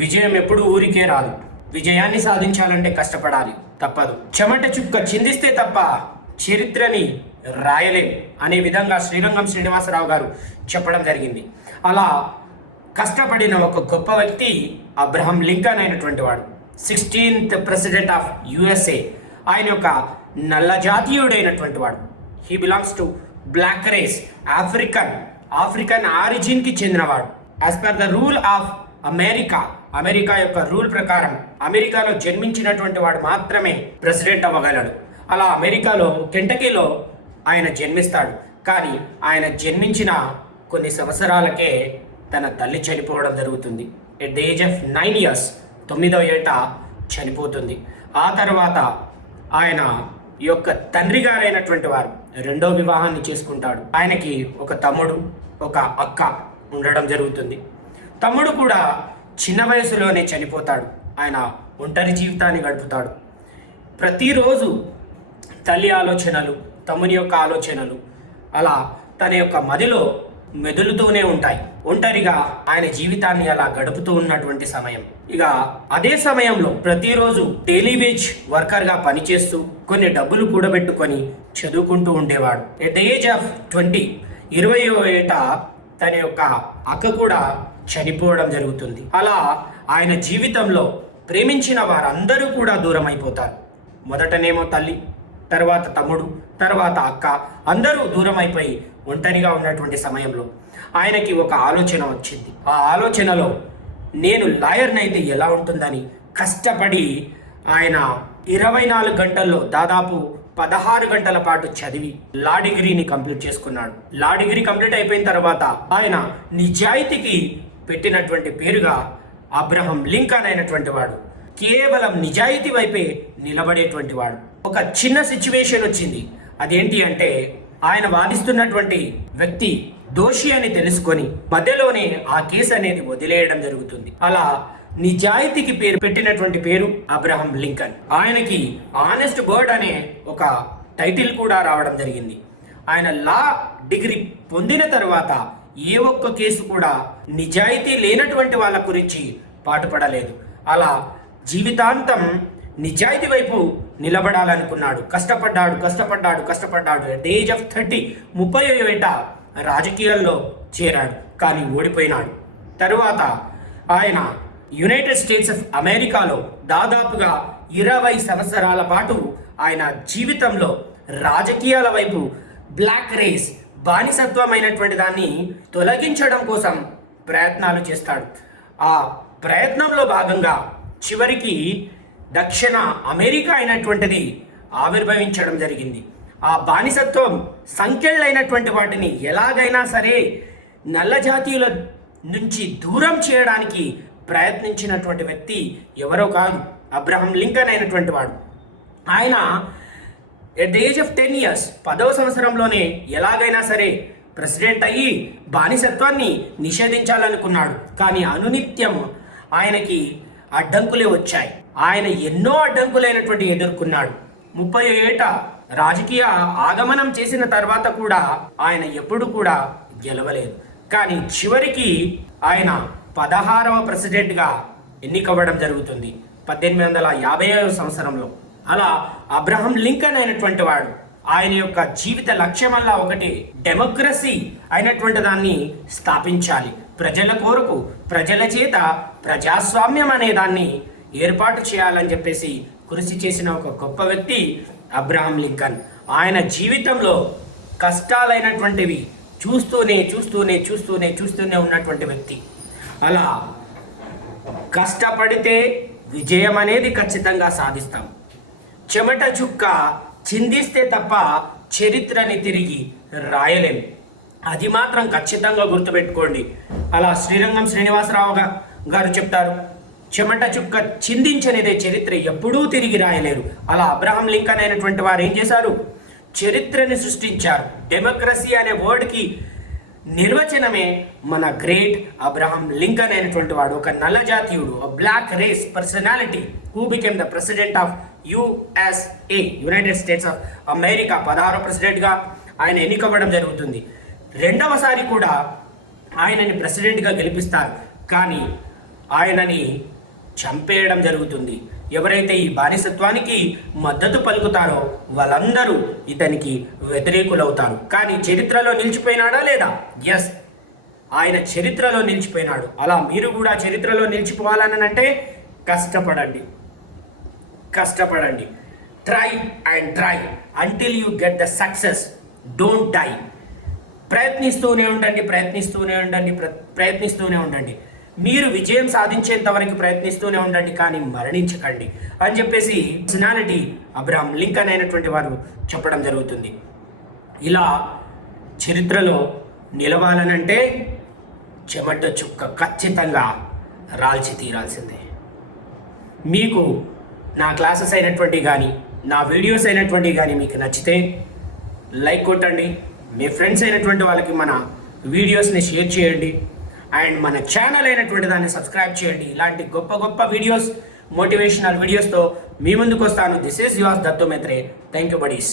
విజయం ఎప్పుడు ఊరికే రాదు. విజయాన్ని సాధించాలంటే కష్టపడాలి, తప్పదు. చెమట చుక్క చిందిస్తే తప్ప చరిత్రని రాయలేం అనే విధంగా శ్రీరంగం శ్రీనివాసరావు గారు చెప్పడం జరిగింది. అలా కష్టపడిన ఒక గొప్ప వ్యక్తి అబ్రహం లింకన్ అయినటువంటి వాడు. 16th president of USA. ఆయన ఒక నల్ల జాతీయుడైనటువంటి వాడు. He belongs to black race, African ఆరిజిన్కి చెందినవాడు. As per the rule of America యొక్క రూల్ ప్రకారం అమెరికాలో జన్మించినటువంటి వాడు మాత్రమే ప్రెసిడెంట్ అవ్వగలడు. అలా అమెరికాలో కెంటకీలో ఆయన జన్మిస్తాడు. కానీ ఆయన జన్మించిన కొన్ని సంవత్సరాలకే తన తల్లి చనిపోవడం జరుగుతుంది. At the age of 9 years, 9వ ఏట చనిపోతుంది. ఆ తర్వాత ఆయన యొక్క తండ్రి గారైనటువంటి వారు రెండో వివాహాన్ని చేసుకుంటాడు. ఆయనకి ఒక తమ్ముడు, ఒక అక్క ఉండడం జరుగుతుంది. తమ్ముడు కూడా చిన్న వయసులోనే చనిపోతాడు. ఆయన ఒంటరి జీవితాన్ని గడుపుతాడు. ప్రతిరోజు తల్లి ఆలోచనలు, తమ్ముని యొక్క ఆలోచనలు అలా తన యొక్క మదిలో మెదులుతూనే ఉంటాయి. ఒంటరిగా ఆయన జీవితాన్ని అలా గడుపుతూ ఉన్నటువంటి సమయం. ఇక అదే సమయంలో ప్రతిరోజు డైలీ వేజ్ వర్కర్గా పనిచేస్తూ కొన్ని డబ్బులు కూడబెట్టుకొని చదువుకుంటూ ఉండేవాడు. ఎట్ ద ఏజ్ ఆఫ్ 20, 20వ ఏట తన యొక్క అక్క కూడా చనిపోవడం జరుగుతుంది. అలా ఆయన జీవితంలో ప్రేమించిన వారందరూ కూడా దూరం అయిపోతారు. మొదటనేమో తల్లి, తర్వాత తమ్ముడు, తర్వాత అక్క, అందరూ దూరం అయిపోయి ఒంటరిగా ఉన్నటువంటి సమయంలో ఆయనకి ఒక ఆలోచన వచ్చింది. ఆ ఆలోచనలో నేను లాయర్ని అయితే ఎలా ఉంటుందని కష్టపడి ఆయన 24 గంటల్లో దాదాపు 16 గంటల పాటు చదివి లా డిగ్రీని కంప్లీట్ చేసుకున్నాడు. లా డిగ్రీ కంప్లీట్ అయిపోయిన తర్వాత ఆయన నిజాయితీకి పెట్టినటువంటి పేరుగా అబ్రహం లింకన్ అయినటువంటి వాడు. కేవలం నిజాయితీ వైపే నిలబడేటువంటి వాడు. ఒక చిన్న సిచ్యువేషన్ వచ్చింది. అదేంటి అంటే ఆయన వాదిస్తున్నటువంటి వ్యక్తి దోషి అని తెలుసుకొని మధ్యలోనే ఆ కేసు అనేది వదిలేయడం జరుగుతుంది. అలా నిజాయితీకి పేరు పెట్టినటువంటి పేరు అబ్రహం లింకన్. ఆయనకి ఆనెస్ట్ బర్డ్ అనే ఒక టైటిల్ కూడా రావడం జరిగింది. ఆయన లా డిగ్రీ పొందిన తర్వాత ఏ ఒక్క కేసు కూడా నిజాయితీ లేనటువంటి వాళ్ళ గురించి పాటుపడలేదు. అలా జీవితాంతం నిజాయితీ వైపు నిలబడాలనుకున్నాడు. కష్టపడ్డాడు. అట్ ద ఏజ్ ఆఫ్ 30, 30వ ఏట రాజకీయాల్లో చేరాడు. కానీ ఓడిపోయినాడు. తరువాత ఆయన యునైటెడ్ స్టేట్స్ ఆఫ్ అమెరికాలో దాదాపుగా 20 సంవత్సరాల పాటు ఆయన జీవితంలో రాజకీయాల వైపు బ్లాక్ రేస్, బానిసత్వమైనటువంటి దాన్ని తొలగించడం కోసం ప్రయత్నాలు చేస్తాడు. ఆ ప్రయత్నంలో భాగంగా చివరికి దక్షిణ అమెరికా అయినటువంటిది ఆవిర్భవించడం జరిగింది. ఆ బానిసత్వం సంఖ్యలైనటువంటి వాటిని ఎలాగైనా సరే నల్ల జాతీయుల నుంచి దూరం చేయడానికి ప్రయత్నించినటువంటి వ్యక్తి ఎవరో కాదు, అబ్రహం లింకన్ అయినటువంటి వాడు. ఆయన at the age of 10 years, 10వ సంవత్సరంలోనే ఎలాగైనా సరే ప్రెసిడెంట్ అయ్యి బానిసత్వాన్ని నిషేధించాలనుకున్నాడు. కానీ అనునిత్యం ఆయనకి అడ్డంకులే వచ్చాయి. ఆయన ఎన్నో అడ్డంకులైనటువంటి ఎదుర్కొన్నాడు. 30 ఏట రాజకీయ ఆగమనం చేసిన తర్వాత కూడా ఆయన ఎప్పుడు కూడా గెలవలేదు. కానీ చివరికి ఆయన 16వ ప్రెసిడెంట్గా ఎన్నికవ్వడం జరుగుతుంది 1850వ సంవత్సరంలో. అలా అబ్రహం లింకన్ అయినటువంటి వాడు ఆయన యొక్క జీవిత లక్ష్యమల్లా ఒకటి డెమోక్రసీ అయినటువంటి దాన్ని స్థాపించాలి. ప్రజల కొరకు, ప్రజల చేత ప్రజాస్వామ్యం అనే దాన్ని ఏర్పాటు చేయాలని చెప్పేసి కృషి చేసిన ఒక గొప్ప వ్యక్తి అబ్రహం లింకన్. ఆయన జీవితంలో కష్టాలైనటువంటివి చూస్తూనే ఉన్నటువంటి వ్యక్తి. అలా కష్టపడితే విజయం అనేది ఖచ్చితంగా సాధిస్తాం. చెమట చుక్క చిందిస్తే తప్ప చరిత్రని తిరిగి రాయలేం. అది మాత్రం ఖచ్చితంగా గుర్తుపెట్టుకోండి. అలా శ్రీరంగం శ్రీనివాసరావు గారు చెప్తారు, చెమట చుక్క చిందించనిదే చరిత్ర ఎప్పుడూ తిరిగి రాయలేరు. అలా అబ్రహం లింకన్ అయినటువంటి వారు ఏం చేశారు? చరిత్రని సృష్టించారు. డెమోక్రసీ అనే వర్డ్కి నిర్వచనమే మన గ్రేట్ అబ్రహం లింకన్ అయినటువంటి వాడు. ఒక నల్ల జాతీయుడు, black race personality who became the president of USA, United States of America. 16వ ప్రెసిడెంట్గా ఆయన ఎన్నికవ్వడం జరుగుతుంది. రెండవసారి కూడా ఆయనని ప్రెసిడెంట్గా గెలిపిస్తారు. కానీ ఆయనని చంపేయడం జరుగుతుంది. ఎవరైతే ఈ బానిసత్వానికి మద్దతు పలుకుతారో వాళ్ళందరూ ఇతనికి వ్యతిరేకులవుతారు. కానీ చరిత్రలో నిలిచిపోయినాడా లేదా? ఎస్, ఆయన చరిత్రలో నిలిచిపోయినాడు. అలా మీరు కూడా చరిత్రలో నిలిచిపోవాలని అంటే కష్టపడండి, కష్టపడండి. Try and try until you get the success. Don't die. ప్రయత్నిస్తూనే ఉండండి, ప్రయత్నిస్తూనే ఉండండి, ప్రయత్నిస్తూనే ఉండండి. మీరు విజయం సాధించేంత వరకు ప్రయత్నిస్తూనే ఉండండి, కానీ మరణించకండి అని చెప్పేసి పర్సనాలిటీ అబ్రహాం లింకన్ అయినటువంటి వారు చెప్పడం జరుగుతుంది. ఇలా చరిత్రలో నిలవాలనంటే చెమట చుక్క ఖచ్చితంగా రాల్చి తీరాల్సిందే. మీకు నా క్లాసెస్ అయినటువంటి కానీ నా వీడియోస్ అయినటువంటి కానీ మీకు నచ్చితే లైక్ కొట్టండి, మీ ఫ్రెండ్స్ అయినటువంటి వాళ్ళకి మన వీడియోస్ని షేర్ చేయండి, అండ్ మన ఛానల్ అయినటువంటి దాన్ని సబ్స్క్రైబ్ చేయండి. ఇలాంటి గొప్ప గొప్ప వీడియోస్, మోటివేషనల్ వీడియోస్తో మీ ముందుకు వస్తాను. This is yours Dattu మేత్రే. Thank you buddies.